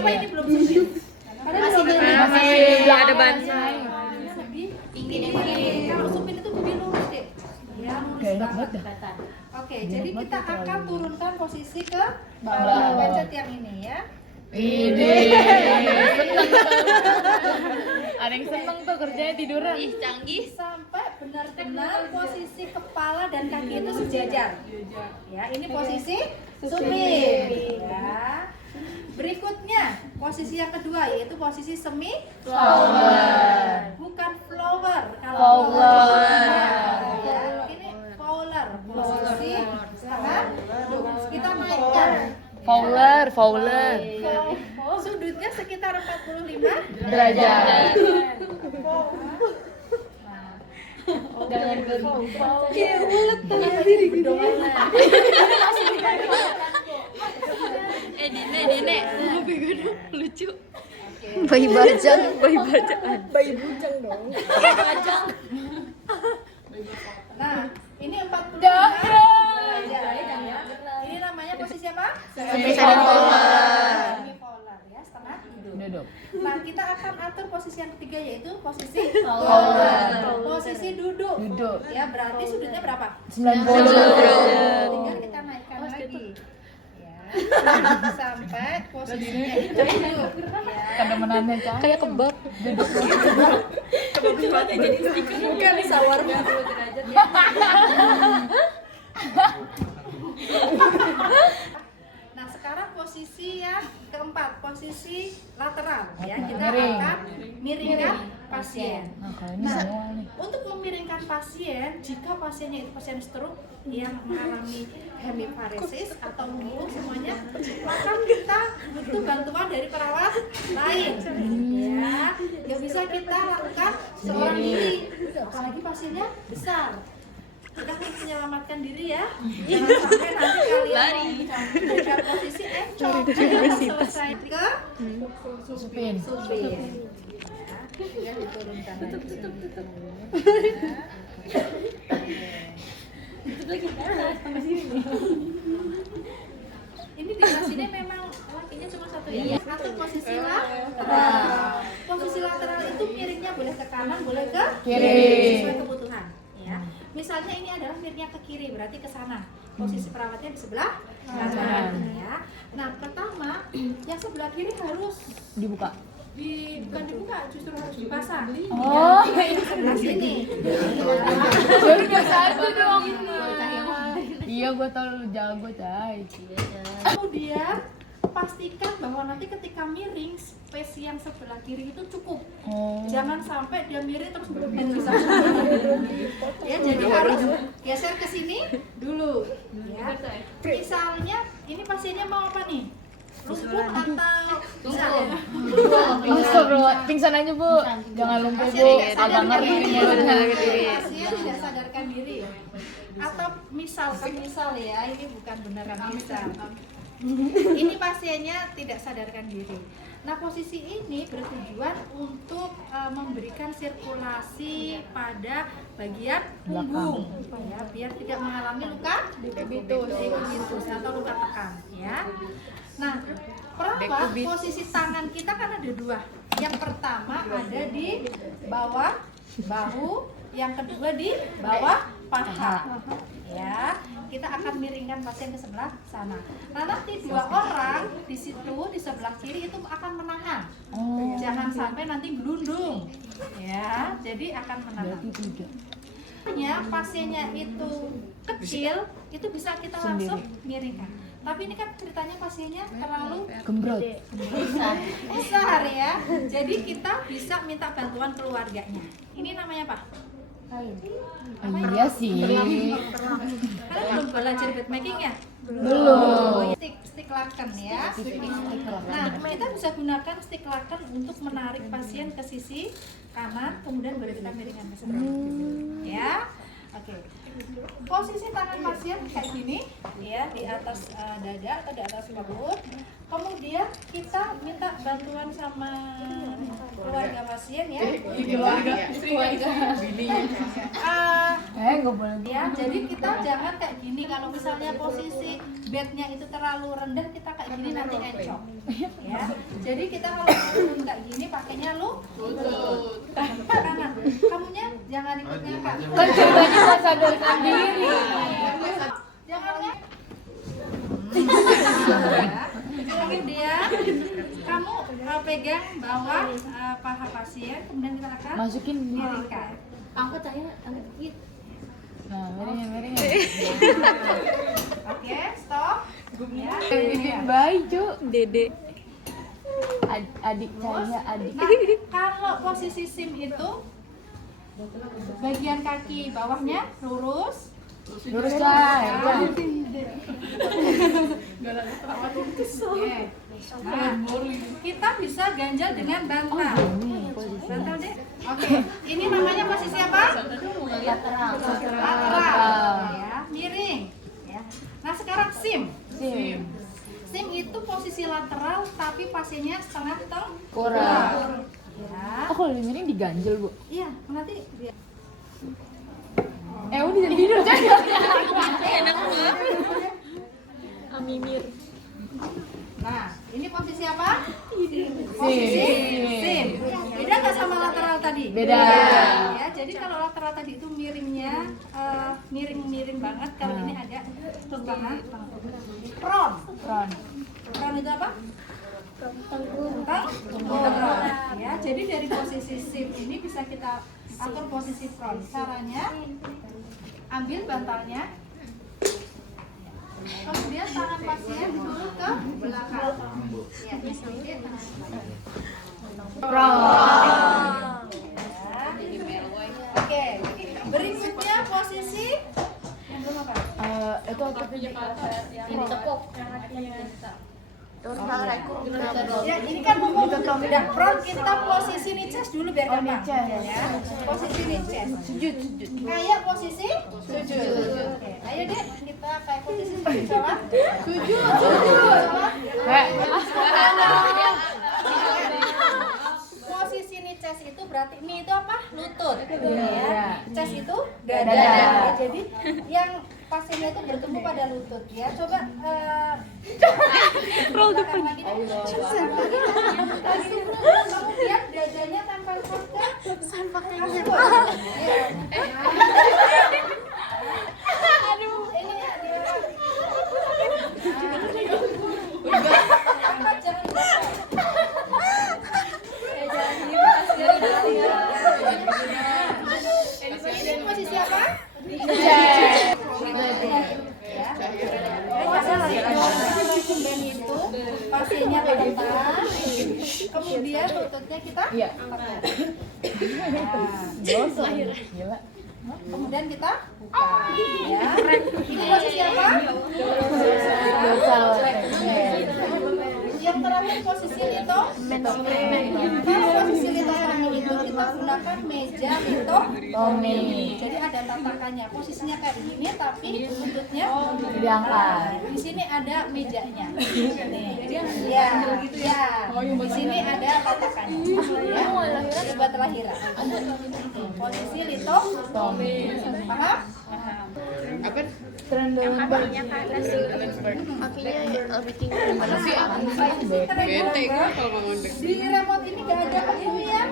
Kenapa ini belum supin? Masih ada bansa. Kalau supin itu berdiri lurus deh. Ya, lurus banget. Oke, jadi kita akan turunkan posisi ke bawah. Pencet yang ini ya. Ide. Ada yang seneng tuh kerjanya tiduran. Ih, canggih. Sampai benar-benar posisi kepala dan kaki itu sejajar. Ya, ini posisi supin. Ya. Berikutnya, posisi yang kedua yaitu posisi semi flower. Bukan flower. Kalau ya, ini fowler. Posisi setengah. Kita naikkan. Fowler. Sudutnya sekitar 45 Derajat. Jangan Dine. Lucu. Bayi bajang. Nah, ini 45 derajat. Ini namanya posisi apa? Semipolar ya, setengah Duduk. Nah, kita akan atur posisi yang ketiga yaitu posisi posisi duduk. Ya, berarti sudutnya berapa? 90. Tinggal kita naikkan lagi. Ya. Sampai posisinya itu duduk. Ya. Kedemenannya Cah. Kayak kebab. Bukan sawar derajat ya. Nah, sekarang posisi yang keempat, posisi lateral ya. Kita akan miringkan pasien. Nah, kalau ini Nah, manual nih. untuk memiringkan pasien, jika pasiennya itu pasien stroke yang mengalami hemiparesis atau lumpuh semuanya, maka kita butuh bantuan dari perawat lain. Ya, nggak bisa kita lakukan seorang diri, apalagi pasiennya besar. Kita harus menyelamatkan diri ya. Jangan sampai nanti kalian menjaga posisi encok selesai ke Supin. Ya, diturunkan ini di sini memang lakinya cuma satu ya. Atau posisi lateral. Posisi lateral itu miringnya boleh ke kanan, boleh ke kiri sesuai kebutuhan. Ya. Misalnya ini adalah miringnya ke kiri, berarti ke sana. Posisi perawatnya di sebelah kanan. Ya. Nah, pertama yang sebelah kiri harus dibuka. bukan dibuka, justru harus dipasang. Oh, Ini sebelah sini. jadi biasa aja dong. Iya, gue tau lu jago, Cai. Kemudian pastikan bahwa nanti ketika miring space yang sebelah kiri itu cukup. Jangan sampai dia miring terus berhenti bisa. Ya, jadi harus geser ke sini dulu. Ya. Misalnya ini pasiennya mau apa nih? Lumpuh atau Astagfirullah, pingsan aja Bu. Jangan lumpuh Bu. Agak ngeri mulutnya. Pasien tidak sadarkan diri. Atau misal ya, ini bukan beneran misal. Ini pasiennya tidak sadarkan diri. Nah, posisi ini bertujuan untuk memberikan sirkulasi pada bagian punggung, ya, biar tidak mengalami luka dekubitus atau luka tekan, ya. Nah, perawat posisi tangan kita kan ada dua. Yang pertama ada di bawah bahu, yang kedua di bawah paha. Ya, kita akan miringkan pasien ke sebelah sana. Nah, nanti dua orang di situ di sebelah kiri itu akan menahan. Jangan sampai nanti gelundung. Ya, jadi akan menahan. Pasiennya itu kecil, itu bisa kita langsung miringkan. Tapi ini kan ceritanya pasiennya terlalu Gembrot. besar ya. Jadi kita bisa minta bantuan keluarganya. Ini namanya apa? Iya sih. Kalian belum belajar bed making ya? Belum. Stick laken ya. Nah, kita bisa gunakan stick laken untuk menarik pasien ke sisi kanan, kemudian baru kita miringkan ke sebelah. Ya. Oke. Posisi tangan pasien kayak gini ya, di atas dada atau di atas perut. Kemudian kemudian kita minta bantuan sama keluarga pasien ya. Nggak boleh. Ya, jadi kita jangan kayak gini. Kalau misalnya posisi bednya itu terlalu rendah, kita kayak gini nanti encok. Ya, jadi kita kalau turun kayak gini pakainya lutut. Kanan. Kamunya jangan ikut ngangkat. Kan cobain buat sadarkan diri. Jangan kan? Kemudian kamu pegang bawah paha pasien, kemudian kita akan Masukin miringkan. Angkat saya, angkat dikit. Nah, miringin. Oke, stop. Ya. Bikin bayi, Cuk. Dede. Adik saya, adik. Nah, kalau posisi sim itu bagian kaki bawahnya lurus. Lurus lah. Oke. Nah, kita bisa ganjal dengan bantal. Bantal deh. Oke. Ini namanya posisi apa? Lateral. Ya, miring. Ya. Nah, sekarang sim. Sim itu posisi lateral tapi pasiennya setengah Kurang. Ya. Oh, kalau di miring diganjel, Bu. Iya, nanti biar Udah jadi tidur, Cuk. Enak banget. Amimir. Nah, ini posisi apa? Posisi sim. Beda nggak sama lateral tadi? Beda. Ya, jadi kalau lateral tadi itu miringnya miring banget. Kalau ini agak ke tengah. Front. Front itu apa? Tengkung. Ya, jadi dari posisi sim ini bisa kita atur posisi front. Caranya ambil bantalnya. Kemudian tangan pasien dulu ke belakang. Ya, di sini dia tangan belakang. Oke, berikutnya posisi yang belum apa? Itu apa? Ini tepuk. Ya, ini kan mau tidak front, kita posisi nih chest dulu biar gampang. Ya, posisi nih chest. Sujud. Kayak posisi sujud. Oke, ayo Dek, kita kayak posisi sujud coba. Sujud. Posisi nih chest itu berarti ini itu apa? Lutut. Ya. Chest itu dada. Ya, jadi yang pasiennya itu bertemu pada lutut ya. Coba roll depan lagi deh. Kamu lihat dadanya tanpa kaki. Tanpa kaki. Aduh, ini ya dia. Ini posisi apa? Kemudian itu pasiennya terletak, kemudian lututnya kita tekan. Gila. Kemudian kita buka. Ya. Ini posisi apa? Yang terakhir posisi lito. Kalau posisi litotomi itu kita gunakan meja litotomi. Jadi ada tatakannya. Posisinya kayak gini tapi lututnya Diangkat. di sini ada mejanya. Nih. Ya. Di sini ada tatakannya. Ya. Buat lahiran. Posisi litotomi. Paham? Apa? Yang kakinya ke atas sih. Kakinya lebih tinggi daripada Bete gue kalau mau ngondek. Di remote ini gak ada ini ya.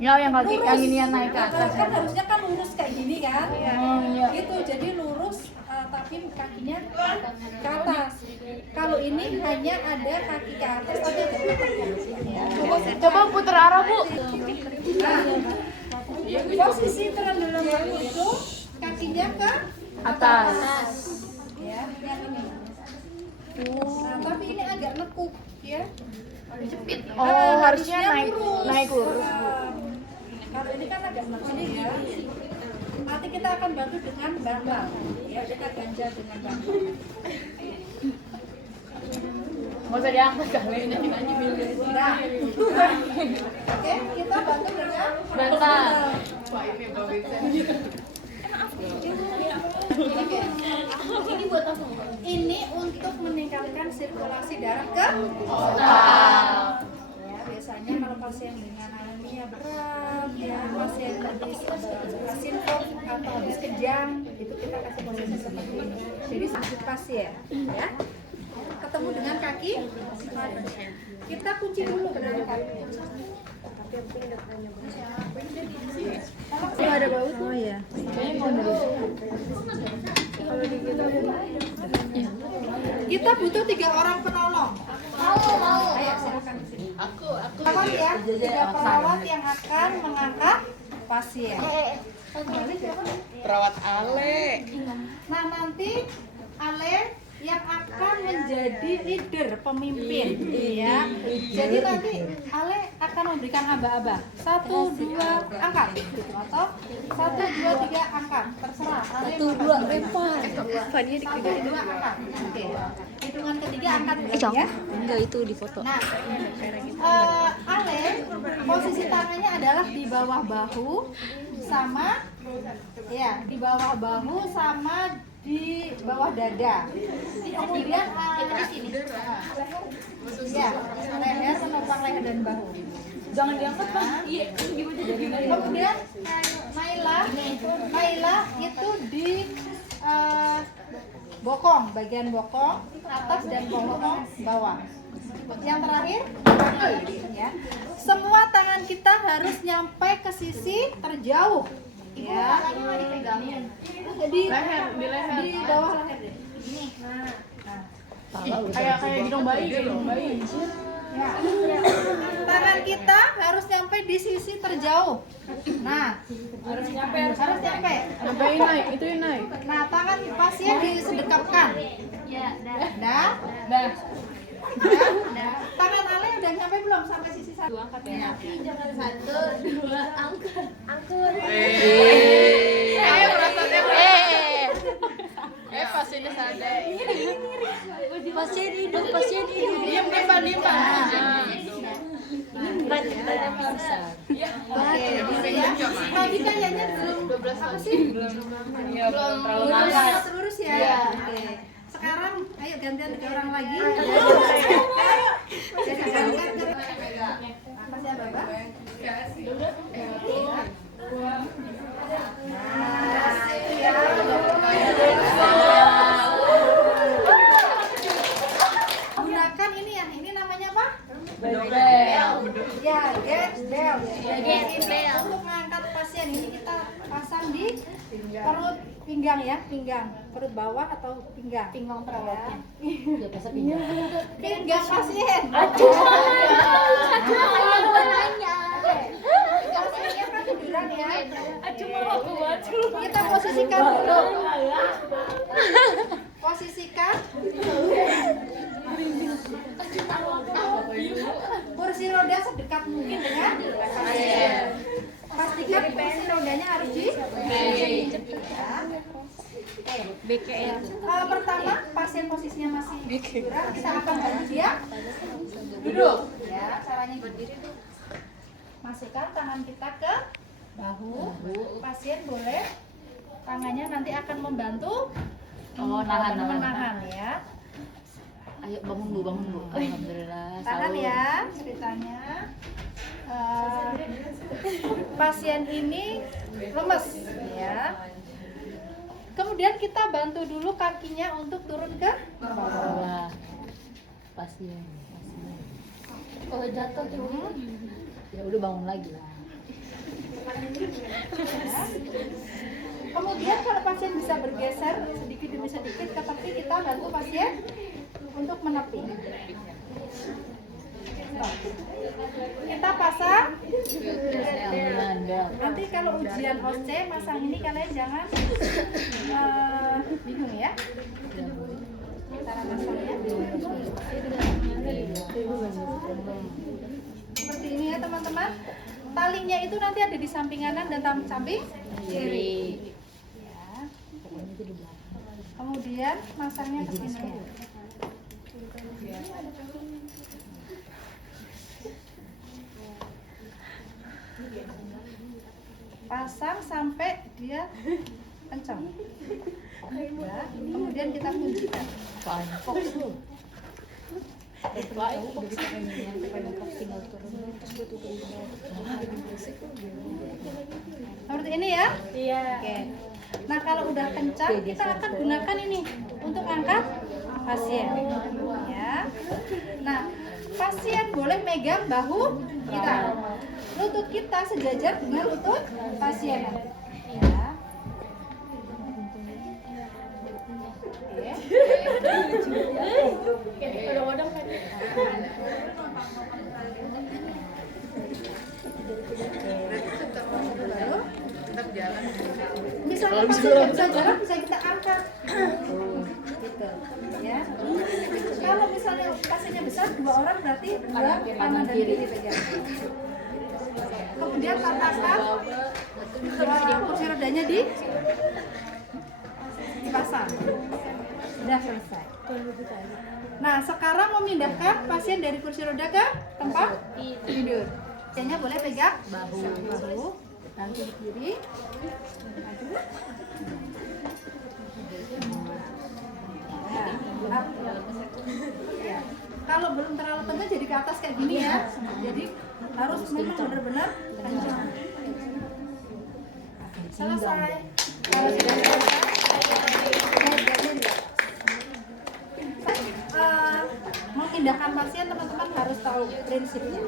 Yang kaki yang ini yang naik ke atas. Kan harusnya kan lurus kayak gini kan. Oh iya. Gitu, jadi lurus tapi kakinya ke atas. Kalau ini hanya ada kaki ke atas tapi ada kakinya di sini ya. Coba putar arah, Bu. Posisi terenggelam itu kakinya ke Atas. ya, yang ini. Nah, tapi ini agak nekuk ya. Oh, harusnya naik lurus. Kalau ini kan agak nekuk ya. Nanti kita akan bantu dengan bantal. Ya, kita ganjal dengan bantal. Nggak usah diangkat kali. Nah, oke, kita bantu dengan Bantal. Ini buat apa? Ini untuk meningkatkan sirkulasi darah ke otak. Ya, biasanya kalau pasien dengan anemia berat, ya pasien habis sinkom atau habis kejang, itu kita kasih posisi seperti ini. Jadi sakit pasien, ya. Ketemu dengan kaki, kita kunci dulu dengan kaki. Kalau ada bau Oh iya. Kita butuh 3 orang penolong. Ayo silakan. Perawat ya, 3 perawat yang akan mengangkat pasien. perawat Ale. Nah nanti Ale yang akan menjadi leader, pemimpin, ya. Jadi nanti Ale akan memberikan aba-aba. 1, 2, angkat, atau 1, 2, 3 angkat, terserah. Ale 1, 2, lempar. 1, 2 angkat. Oke. Hitungan ketiga angkat ya. Enggak, itu di foto. Nah, Ale posisi tangannya adalah di bawah bahu sama, ya, di bawah bahu sama di bawah dada. Kemudian di sini. Ya, leher menopang leher dan bahu. Jangan diangkat, Bang. Iya, Kemudian Naila itu di bokong, bagian bokong atas dan bokong bawah. Yang terakhir, ya. Semua tangan kita harus nyampe ke sisi terjauh. Ya. Di leher, di bawah leher deh. Ini. Nah. kayak gendong bayi, Ya. Tangan kita harus nyampe di sisi terjauh. Nah, harus nyampe. Sampai naik, itu naik. Nah, tangan pasien disedekapkan. Ya, dah. Dah. Tangan Ale udah nyampe belum sampai sisi satu? Angkat ya. Jangan 1, 2, angkat. Pasiennya sadar. Pasien hidup. Diam, Pak. Oke, ya. Tadi kayaknya belum apa sih? Belum terlalu Belum panas. terurus ya. Oke. Sekarang ayo gantian ke orang lagi. Jadi gantian ke apa sih Bapak? Gunakan ini ya, ini namanya apa? Ya, get belt. Untuk mengangkat pasien ini kita pasang di perut pinggang ya, pinggang, perut bawah atau pinggang. Pinggang perawatnya. Udah pasang pinggang. Pinggang pasien. Pasiennya kan tiduran ya. Kita posisikan dulu. Posisikan. Kursi roda sedekat mungkin dengan pasien. Pastikan kursi rodanya harus di BKN. pertama pasien posisinya masih tiduran, kita akan bantu dia duduk. Ya, caranya berdiri tuh. Masukkan tangan kita ke bahu. Pasien boleh tangannya nanti akan membantu menahan ya. Ayo bangun bu. Alhamdulillah. Tahan ya ceritanya. Pasien ini lemes ya. Kemudian kita bantu dulu kakinya untuk turun ke bawah. Bawah. Pasien. Kalau jatuh tuh. Ya udah bangun lagi lah. Ya. Kemudian kalau pasien bisa bergeser sedikit demi sedikit ke tepi, kita bantu pasien untuk menepi. Kita pasang. Nanti kalau ujian OC masang ini kalian jangan bingung ya. Cara masangnya. Seperti ini ya teman-teman. Talinya itu nanti ada di samping kanan dan samping kiri. Ya. Kemudian masangnya ke sini. Pasang sampai dia kencang. Ya. Kemudian kita kuncikan. Seperti ini ya? Iya. Oke. Nah, kalau udah kencang, kita akan gunakan ini untuk angkat pasien. Ya. Nah, pasien boleh megang bahu kita. Lutut kita sejajar dengan lutut pasien. Ya. Oke. Kadang-kadang kan. Baru misalnya pasien nggak bisa jalan, bisa kita angkat gitu ya. Kalau misalnya pasiennya besar, 2 orang berarti 2 kanan dan kiri dipegang. Kemudian tatakan kursi rodanya dipasang. Sudah selesai. Nah, sekarang memindahkan pasien dari kursi roda ke tempat tidur. Pasiennya boleh pegang bahu, nanti di kiri. Maju. Nah, ya. Kalau belum terlalu tengah jadi ke atas kayak gini ya. Jadi harus memang benar-benar kencang. Selesai. Kalau sudah selesai, memindahkan pasien teman-teman harus tahu prinsipnya.